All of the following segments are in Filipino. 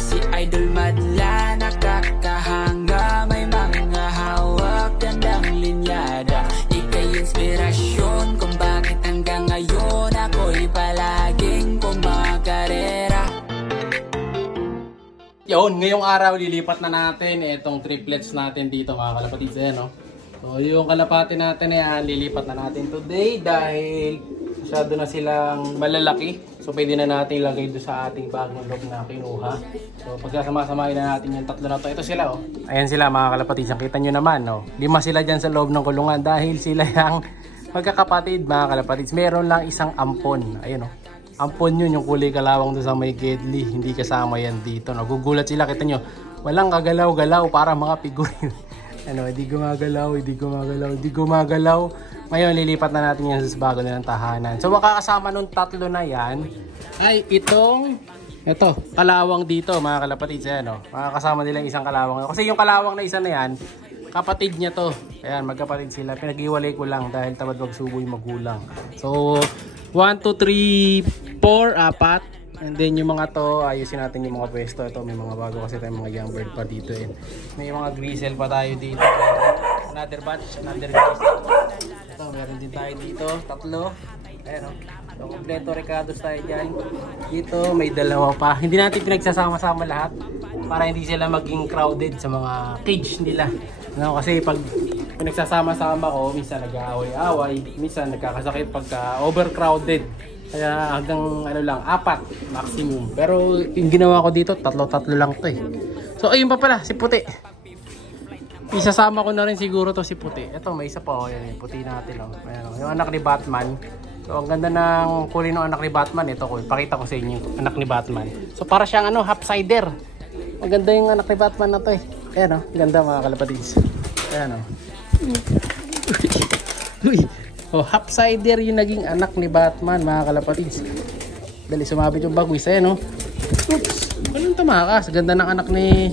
si Idol Madla, nakakahanga, may mga hawak, gandang linyada. Ika'y inspirasyon kung bakit hanggang ngayon ako'y palaging kumakarera. Yun, ngayong araw lilipat na natin itong triplets natin dito mga kalapatids. Ayan, no? So yung kalapati natin ayan, lilipat na natin today dahil masyado na silang malalaki. So pwede na natin ilagay doon sa ating bagong loob na kinuha. So pagkasama-samahin na natin yung tatlo na to. Ito sila, oh. Ayan sila mga kalapatids. Kita nyo naman, no? 5 sila dyan sa loob ng kulungan dahil sila yung magkakapatid mga kalapatids. Meron lang isang ampon. Ayun, oh. Ampon yun, yung kulay kalawang doon sa may gedli. Hindi kasama yan dito. Nagugulat sila, kita nyo. Walang kagalaw-galaw para mga figurine. Ano, hindi gumagalaw. Ngayon, lilipat na natin yan sa bago nilang tahanan. So, makakasama nung tatlo na yan ay ito, kalawang dito mga kalapatids. Ayan, oh. Makakasama nila yung isang kalawang. Kasi yung kalawang na isa na yan, kapatid niya to. Ayan, magkapatid sila. Pinag-iwalay ko lang dahil tamad wag suboy magulang. So, 1, 2, 3, 4, 4. And then yung mga to, ayusin natin yung mga pwesto. Ito, may mga bago kasi tayong mga young bird pa dito. And may mga grisel pa tayo dito. Another batch, another grisel. Ito, meron din tayo dito. 3. Ayan, o. So, kompleto recados tayo dyan. Dito, may 2 pa. Hindi natin pinagsasama-sama lahat para hindi sila maging crowded sa mga cage nila. No, kasi pag pinagsasama-sama ko, minsan nag-aaway-aaway, minsan nagkakasakit pagka overcrowded. Kaya hanggang 4 maximum. Pero yung ginawa ko dito, 3 lang to eh. So ayun pa pala, si Puti. Isasama ko na rin siguro to si Puti. Ito, may isa pa, oh, yan, yung puti natin. Oh. Ayan, oh, yung anak ni Batman. So ang ganda ng kulay ng anak ni Batman. Ito ko, pakita ko sa inyo yung anak ni Batman. So para siyang half-sider. Ang ganda yung anak ni Batman na to eh. Ayan, oh, ganda mga kalapatids. Ayan, oh. Uy. Oh, half-sider yung naging anak ni Batman mga kalapatids. Dali, sumabit yung bagwis. Ayan, oh. Oops, anong tumakas? Ganda ng anak ni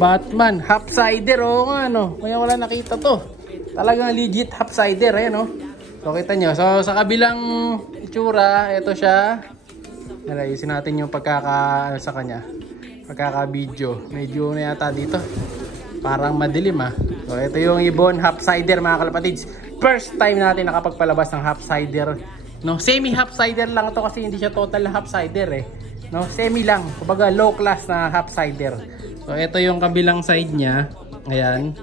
Batman. Half-sider, oh, ano. Kaya wala nakita to. Talagang legit half-sider. Ayan, oh. So, kita nyo. So, sa kabilang itsura, ito siya. Ayusin natin yung sa kanya. Pagkaka-video. Medyo na yata dito. Parang madilim, ah. So, ito yung ibon half-sider mga kalapatids. First time natin nakapagpalabas ng half-sider. No, semi half-sider lang to kasi hindi siya total half-sider eh. No, semi lang. Kumbaga low class na half-sider. So ito yung kabilang side niya. Ayan.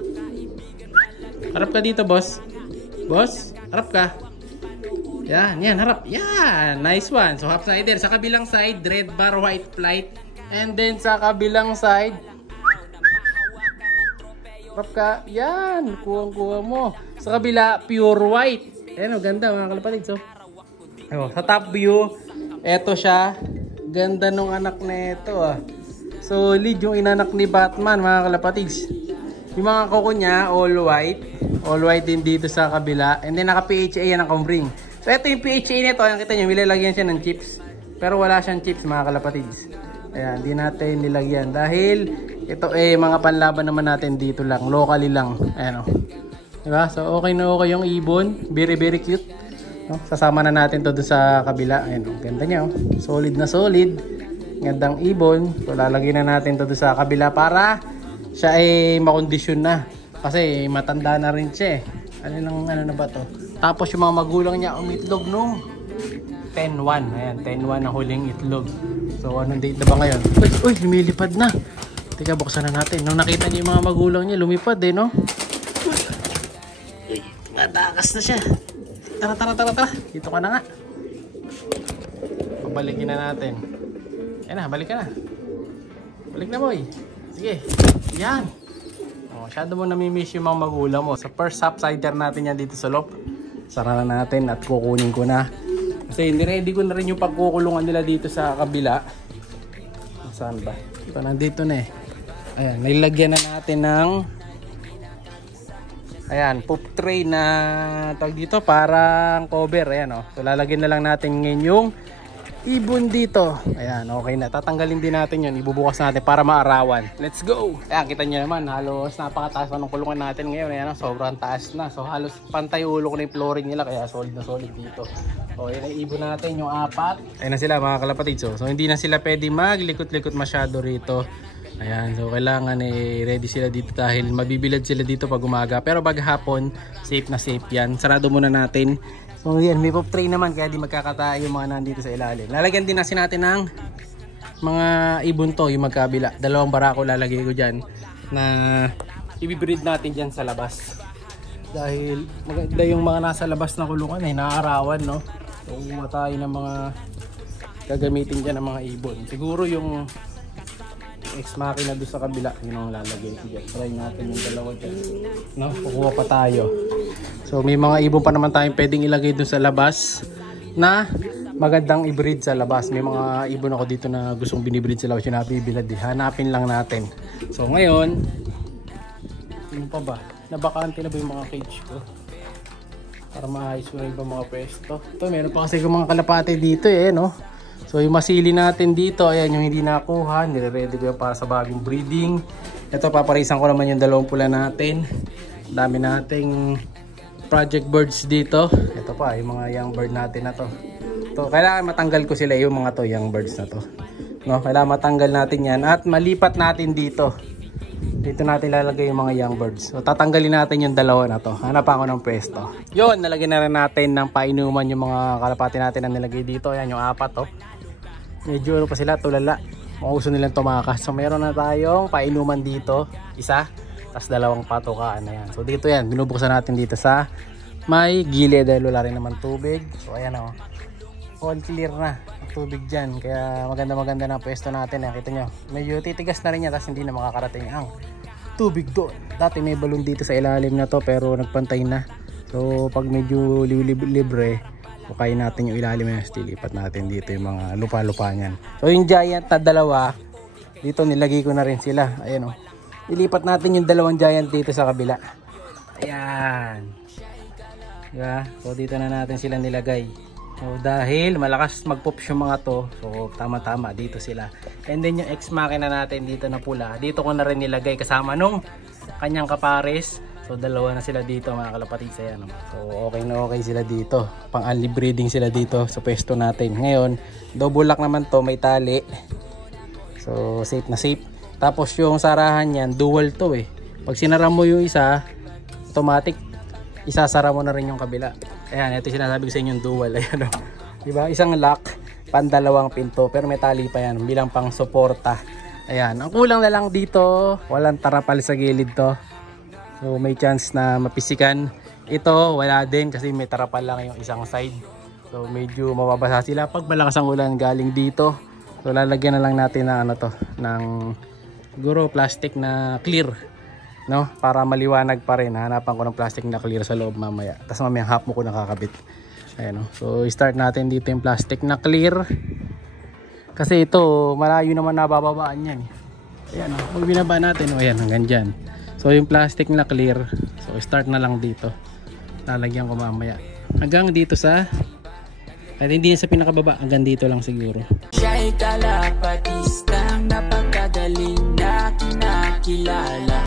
Harap ka dito, boss. Boss, harap ka. Yan, harap. Yan, nice one. So half-sider. Sa kabilang side, red bar, white flight. And then sa kabilang side, harap ka. Yan, kuha mo. Sa kabila, pure white. Ayan, ganda mga kalapatids. So, sa top view, eto siya. Ganda nung anak na ito. Solid yung inanak ni Batman mga kalapatids. Yung mga kuko niya, all white. All white din dito sa kabila. And then naka-PHA yan ang combring. So ito yung PHA nito. Ayan, kita nyo, nilalagyan siya ng chips. Pero wala siyang chips mga kalapatids. Ayan, di natin nilagyan. Dahil ito mga panlaban naman natin dito lang. Locally lang. Ayan, o. Diba? So okay na okay yung ibon. Very very cute. No? Sasama na natin to doon sa kabila. Ayan, oh. Ganda niya, oh. Solid na solid. Gandang ibon. So lalagyan na natin to doon sa kabila para siya ay makondisyon na. Kasi matanda na rin siya eh. Ano na ba to? Tapos yung mga magulang niya umitlog no 10-1. Ayan, 10-1 na huling itlog. So anong date na ba ngayon? Uy, lumilipad na. Teka, buksan na natin. Nung nakita niyo yung mga magulang niya, lumipad eh, no? Tatakas na siya. Tara. Dito ka na nga. Pabalikin na natin. Ayan na, balik ka na. Balik na, boy. Sige. Yan. Masyado mo namimiss yung mga magulang mo. Sa first half-sider natin yan dito sa loob. Sara na natin at kukunin ko na. Kasi niready ko na rin yung pagkukulungan nila dito sa kabila. Saan ba? Ito, nandito na eh. Ayan, nilagyan na natin ng poop tray na tawag dito, parang cover. Ayan, oh. So lalagyan na lang natin ngayon yung ibon dito. Ayan, okay na. Tatanggalin din natin yun. Ibubukas natin para maarawan. Let's go! Ayan, kita nyo naman. Halos napakataas na ng kulungan natin ngayon. Ayan, sobrang taas na. So halos pantay ulo ko na yung flooring nila. Kaya solid na solid dito. So ayan, ibon natin yung 4. Ayan na sila mga kalapatid. So hindi na sila pwede maglikot-likot masyado rito. Ayan, so kailangan ready sila dito dahil mabibilad sila dito pag umaga. Pero pag hapon, safe na safe yan. Sarado muna natin. So yan, may pop tray naman kaya di magkakatay yung mga nandito sa ilalim. Lalagyan din natin ng mga ibon to, yung magkabila. 2 barako lalagay ko dyan na ibibreed natin dyan sa labas. Dahil maganda yung mga nasa labas na kulungan naaarawan, no? So kumuha tayo ng mga gagamitin dyan ng mga ibon. Siguro yung ex machina doon sa kabila, yun ang lalagay ko dyan. Try natin yung 2 dyan, no? Kukuha pa tayo. So may mga ibon pa naman tayong pwedeng ilagay doon sa labas na magandang i-breed sa labas. May mga ibon ako dito na gustong binibreed sa labas, yung nabibilad. Hanapin lang natin. So ngayon, ano pa ba? Nabakante na ba yung mga cage ko? Para maayos ko na yung mga pwesto. Ito, meron pa kasi yung mga kalapate dito no? So yung masili natin dito, ayan yung hindi nakuha, nire-ready ko yan para sa bagong breeding. Ito, paparisan ko naman yung 2 pula natin. Dami nating project birds dito. Ito pa, yung mga young bird natin na to. Ito, kailangan matanggal ko sila yung mga to, young birds na to. No, kailangan matanggal natin yan at malipat natin dito. Dito natin lalagay yung mga young birds. So tatanggalin natin yung 2 na to. Hanap ako ng pwesto. Yun, nalagyan na rin natin ng painuman yung mga kalapati natin na nilagay dito. Ayan yung 4 to. Medyo ano pa sila, tulala. Mauso nilang tumakas. So meron na tayong painuman dito. 1, tapos 2 patukaan na yan. So dito yan, binubuksan natin dito sa may gilid dahil wala rin naman tubig. So ayan o. All clear na ang tubig dyan. Kaya maganda na pwesto natin. Kita nyo, medyo titigas na rin yan tapos hindi na makakarating ang tubig doon. Dati may balon dito sa ilalim na to pero nagpantay na. So pag medyo libre, bukayin natin yung ilalim na lipat natin dito yung mga lupa-lupa niyan. So yung giant na 2, dito nilagay ko na rin sila. Ayan o. Ilipat natin yung 2 giant dito sa kabila. Ayan. Diba? So dito na natin sila nilagay. So dahil malakas mag-pop yung mga to, so tama-tama dito sila. And then yung ex machina natin dito na pula, dito ko na rin nilagay kasama nung kanyang kapares. So 2 na sila dito mga kalapatid sa yan. So okay na okay sila dito. Pang early breeding sila dito sa pwesto natin. Ngayon, double lock naman to, may tali. So safe na safe. Tapos yung sarahan niyan, dual to Pag sinara mo yung isa, automatic isasara mo na rin yung kabila. Ayan, ito sinasabi ko sa inyo yung dual. Ayan diba? Isang lock, pan 2 pinto. Pero may tali pa yan bilang pang suporta. Ayan, ang kulang na lang dito, walang tarapal sa gilid to. So may chance na mapisikan. Ito wala din kasi may tarapal lang yung isang side. So medyo mababasa sila pag malakas ang ulan galing dito. So lalagyan na lang natin ng ng siguro plastic na clear, no? Para maliwanag pa rin. Hanapan ko ng plastic na clear sa loob mamaya. Tapos mamaya half mo ko nakakabit. Ayan, so start natin dito yung plastic na clear. Kasi ito malayo naman nabababaan yan Ayan pag binaba natin, ayan hanggang dyan. So yung plastic na clear, so start na lang dito. Lalagyan ko mamaya hanggang dito sa, kahit hindi sa pinakababa, hanggang dito lang siguro. Siya'y kalapatistang napakagaling na kinakilala.